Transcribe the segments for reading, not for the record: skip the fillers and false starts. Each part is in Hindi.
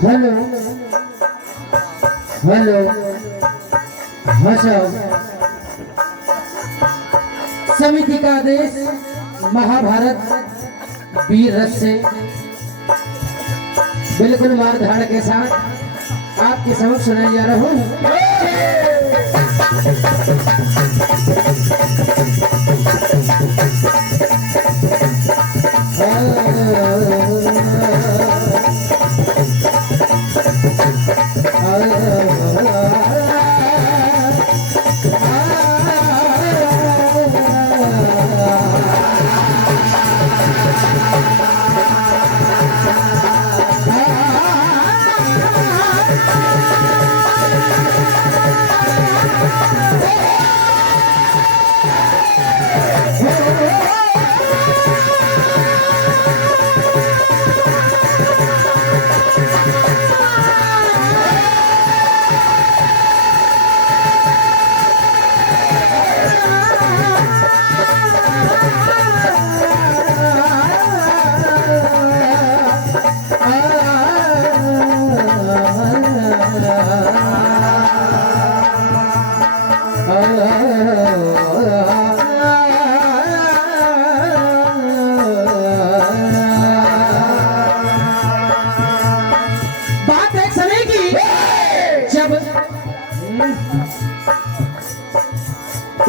हेलो हेलो भाषा समिति का आदेश महाभारत वीर रस से बिल्कुल मारधाड़ के साथ आपके समक्ष सुनाया जा रहा हूँ।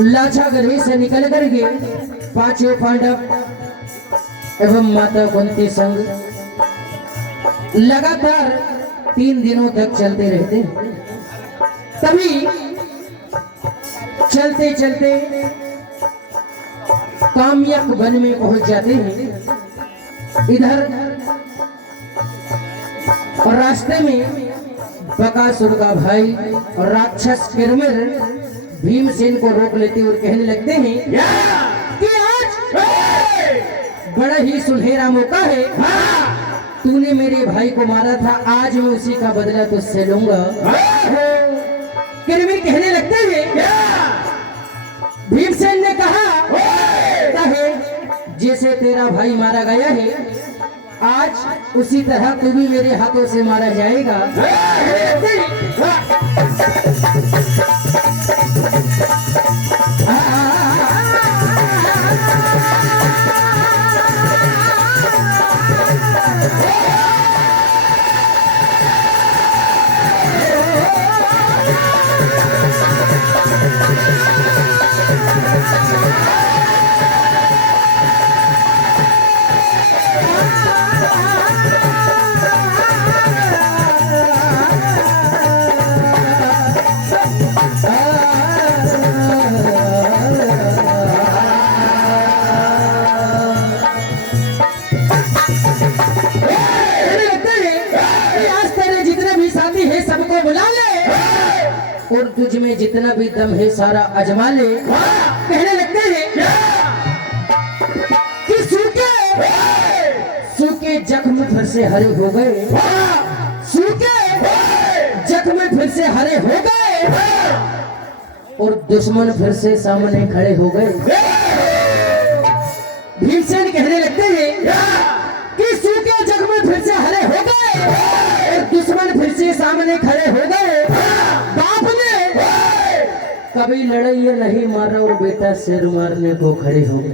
लाछा गृह से निकल करके पांचों पांडव एवं माता कुंती संग लगातार 3 दिनों तक चलते रहते। तभी चलते चलते काम्यक वन में पहुंच जाते हैं। इधर और रास्ते में बकासुर का भाई और राक्षस किरमिर भीमसेन को रोक लेते और कहने लगते हैं कि आज बड़ा ही सुनहरा मौका है। तूने मेरे भाई को मारा था, आज मैं उसी का बदला तुझसे लूंगा। किरमिर कहने लगते हैं, भीमसेन ने कहा जैसे तेरा भाई मारा गया है, आज उसी तरह तू भी मेरे हाथों से मारा जाएगा। और तुझ में जितना भी दम है सारा अजमा ले। कहने लगते हैं कि सूखे जख्म फिर से हरे हो गए, सूखे जख्म फिर से हरे हो गए और दुश्मन फिर से सामने खड़े हो गए। भीमसेन कहने लगते हैं कि सूखे जख्म फिर से हरे हो गए और दुश्मन फिर से सामने खड़े हो गए। कभी लड़ाई नहीं मारा और बेटा सिर मारने को खड़े हो गए।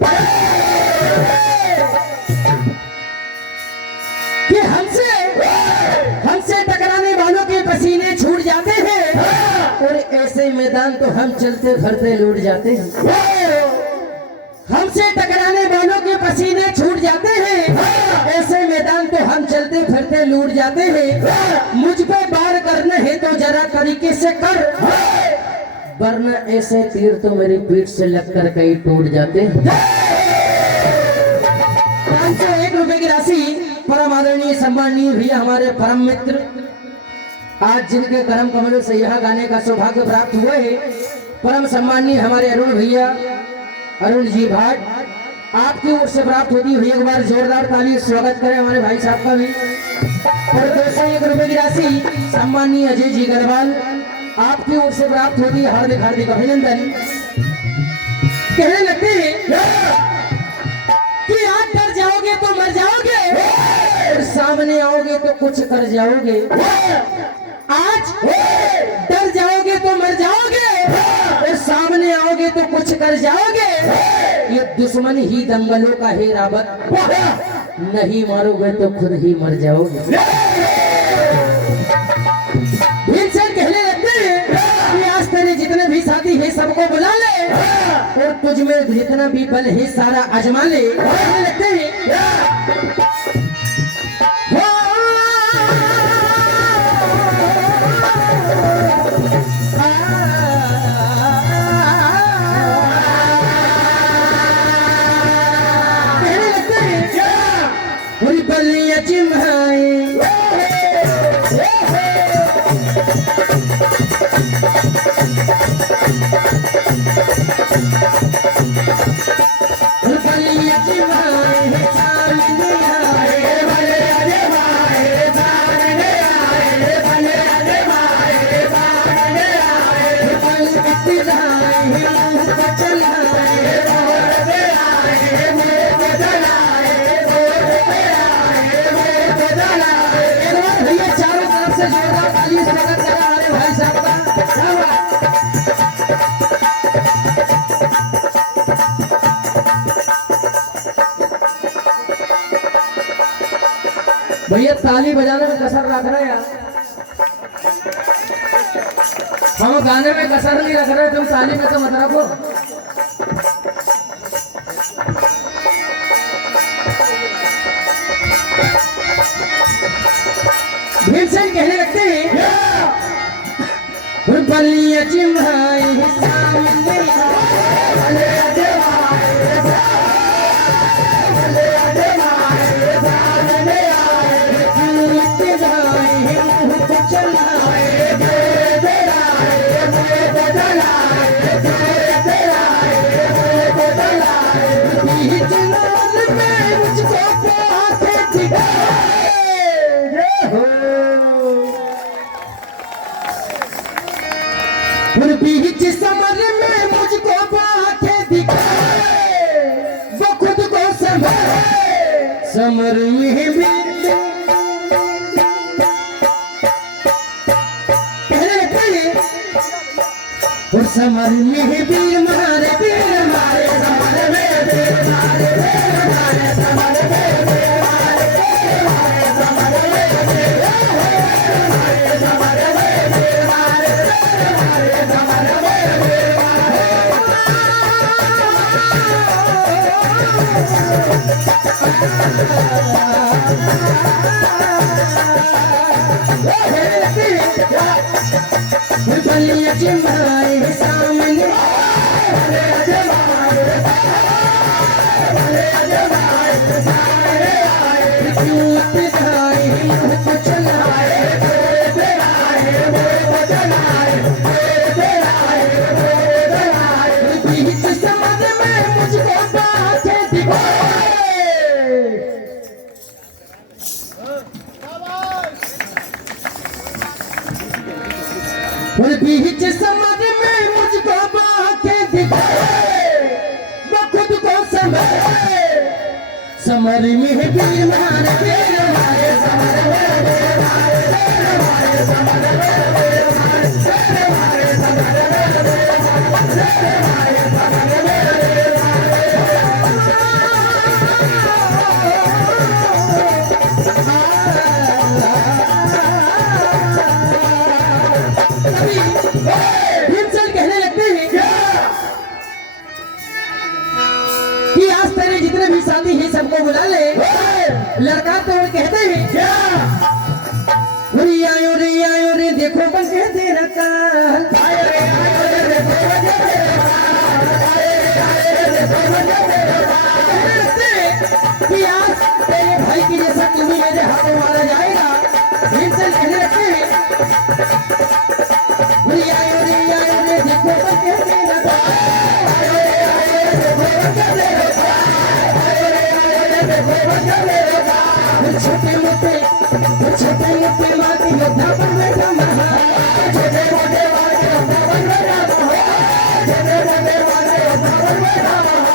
कि हमसे टकराने वालों के पसीने छूट जाते हैं और ऐसे मैदान तो हम चलते फिरते लूट जाते हैं। हमसे टकराने वालों के पसीने छूट जाते हैं, ऐसे मैदान तो हम चलते फिरते लूट जाते हैं। मुझ पे वार करना है तो जरा तरीके से कर, वरना ऐसे तीर तो मेरी पीठ से लगकर कहीं टूट जाते हैं। 501 रुपए की राशि परम आदरणीय सम्माननीय भैया हमारे परम मित्र, आज जिनके कर्म कमलों से यह गाने का सौभाग्य प्राप्त हुआ है, परम सम्माननीय हमारे अरुण भैया, अरुण जी भाट, आपकी ओर से प्राप्त होती हुई एक बार जोरदार ताली स्वागत करें हमारे भाई साहब का भी। और 201 रुपए की राशि सम्माननीय अजय जी गढ़वाल, आपकी ओर से प्राप्त होती है हार्दिक हार्दिक अभिनंदन। कहने लगते हैं कि आज डर जाओगे तो मर जाओगे और सामने आओगे तो कुछ कर जाओगे। आज डर जाओगे तो मर जाओगे और सामने आओगे तो कुछ कर जाओगे। ये दुश्मन ही दंगलों का है रावत, नहीं मारोगे तो खुद ही मर जाओगे। भीमसेन कहने लगते हैं कि आज तेरे जितने भी साथी है सबको बुला ले और तुझ में जितना भी बल है सारा आजमा ले। कहने लगते हैं भैया ताली बजाने में कसर रख रहे यार, हम गाने में कसर नहीं रख रहे, तुम ताली में तो मत रखो। भीमसेन कहने लगते हैं बलिया चिम्हाई सामने मुझ समर में भी और समर में वीर मारे वीर मारे समर में वीर मारे वीर मारे समर में वीर मारे वीर मारे समर में वीर मारे समर में वीर मारे समर में वीर मारे बलिया चिमाए सामने भले अजमाए सामने आए क्यों जाए मुँह को चलाए वो बदलाए बीच समझ में मुझको बातें दिखाए और बीच समझ में मुझको बातें दिखाए वो खुद को समझे समर में वीर मारे वीर मारे समर में वीर मारे वीर मारे समर में वीर मारे वीर मारे समर में वीर मारे समर में वीर भीमसेन कहने लगते हैं कि आज तेरे जितने भी साथी हैं सबको बुला ले लड़का तो कहते हैं रे आयो रे देखो बन के तेरा काल आयो रे देखो बन के तेरा कि आज तेरे भाई की जैसा तुम्हें मेरे हाथों मारा जाएगा भीमसेन कहने लगते हैं आयो रे देखो बन के तेरा काल छोटे मोटे माटी योद्धा बन बैठा महा छोटे मोटे माटी योद्धा बन बैठा महा छोटे मोटे माटी योद्धा बन बैठा महा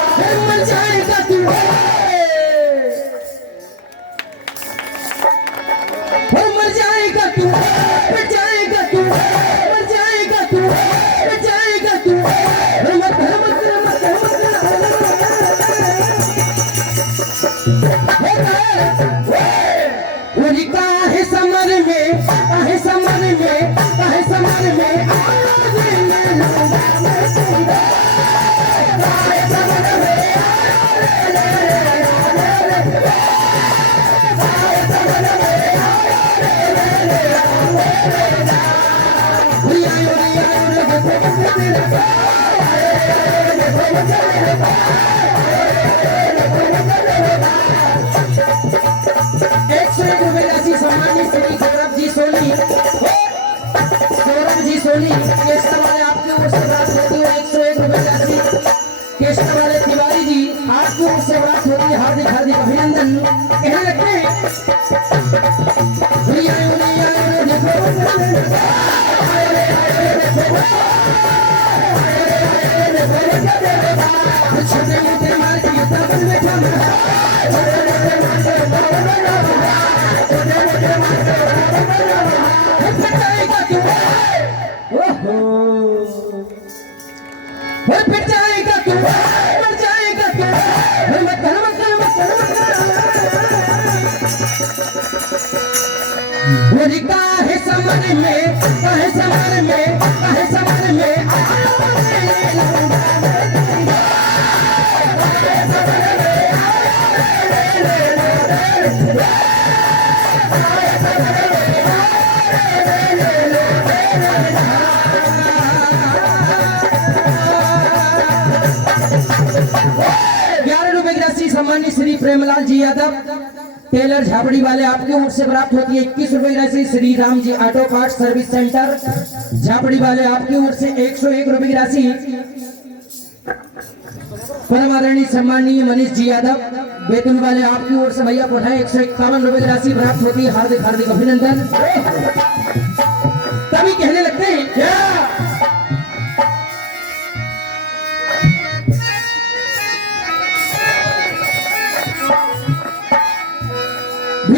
मर जाएगा तू मर जाएगा तू मर जाएगा तू मर जाएगा तू मर जाएगा तू मत काहे समर में काहे समर में काहे समर में सोनी केस्टा वाले आपके ओर से बात होती है 101 रुपए राशि केस्टा वाले तिवारी जी आपके ओर से बात होती है हार्दिक हार्दिक अभिनंदन कहने लगते हैं छोटे मोटे मार के योद्धा बन बैठा छोटे मोटे मार के योद्धा बन बैठा छोटे मोटे मार के योद्धा बन बैठा पिट जाएगा तू मर जाएगा तू मत काहे समर में काहे समर में काहे समर में सम्मानित श्री प्रेमलाल जी यादव टेलर झापड़ी वाले आपके ओर से प्राप्त होती है 21 रुपए राशि। Shri Ram ji auto part service centre झापड़ी वाले आपके ओर से 101 रुपए की राशि। परम आदरणीय सम्मानीय मनीष जी यादव बेतुल वाले आपकी ओर से भैया पठाए 151 रुपए की राशि प्राप्त होती है। हार्दिक हार्दिक अभिनंदन। तभी कहने लगते हैं क्या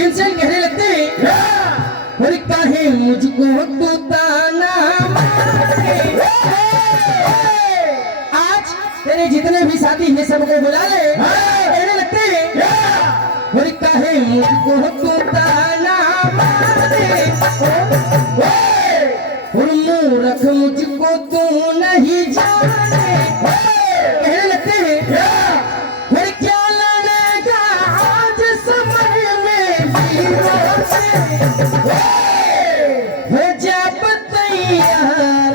भीमसेन कहने लगते हैं और काहे मुझको तू ताना मारे। आज तेरे जितने भी साथी हैं सबको बुला ले। कहने लगते हैं और काहे मुझको तू ताना मारे और मूर्ख मुझको तू नहीं जाने। कहने लगते हैं और क्या लड़ेगा आज समय में वीरों से। हो जा अब तैयार,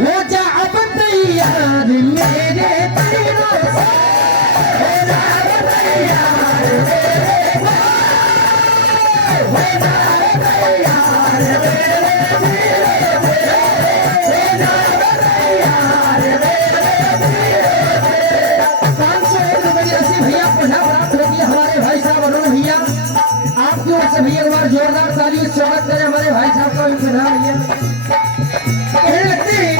हो जा अब तैयार मेरे तीरों से। हो जा अब तैयार मेरे, हो जा अब तैयार मेरे तीरों से। हो जा अब तैयार मेरे ₹501 की राशि भैया पढ़ा प्राप्त होगी हमारे भाई साहब अरुण भैया। आपकी ओर से भी एक बार जोरदार ताली स्वागत करें हमारे भाई साहब का भी पढ़ा भैया। कहने लगते हैं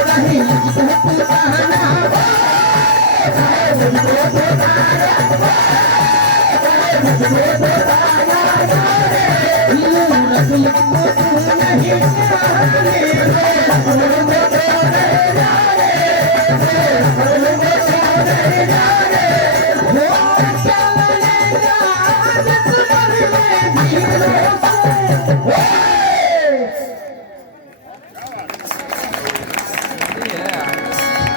काहे मुझको तू ताना काहे मुझको तू ताना काहे मुझको तू ताना मूर्ख मुझको तू नहीं जाने।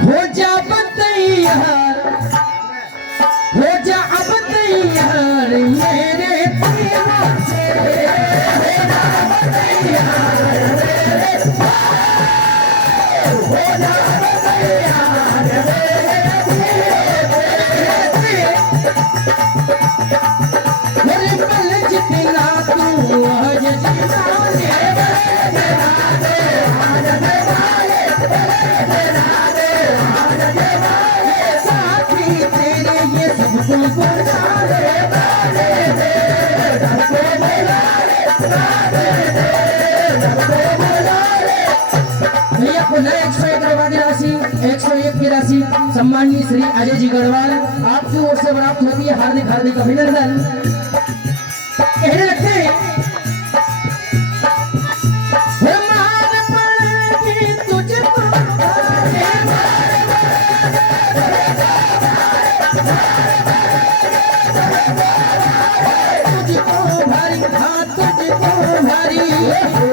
हो जा अब तैयार, हो जा अब तैयार मेरे तीरों से। हो जा अब तैयार मेरे, हो जा अब तैयार मेरे तीरों से। मेरे पल जितना तू आज जिताने साथी तेरे ये सब तुमको भैया पुनः 101 की राशि 101 की राशि सम्माननीय श्री अजय जी गढ़वाल आपकी ओर से प्राप्त होती है। हार्दिक हार्दिक अभिनंदन। कहने लगते हैं मार पड़ेगी तुझको तुझको भारी, हाँ तुझको भारी। हो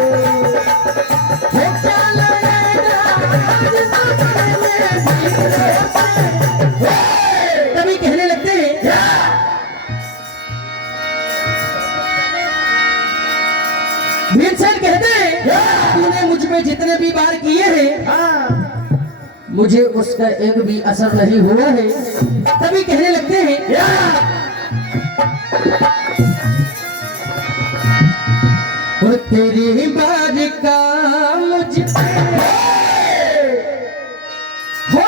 क्या लड़ेगा आज समय में वीरों से। तभी कहने लगते हैं भीमसेन कहते हैं तूने मुझ पे जितने भी वार किए हैं मुझे उसका एक भी असर नहीं हुआ है। तभी कहने लगते हैं और तेरी बार का मुझ पे हो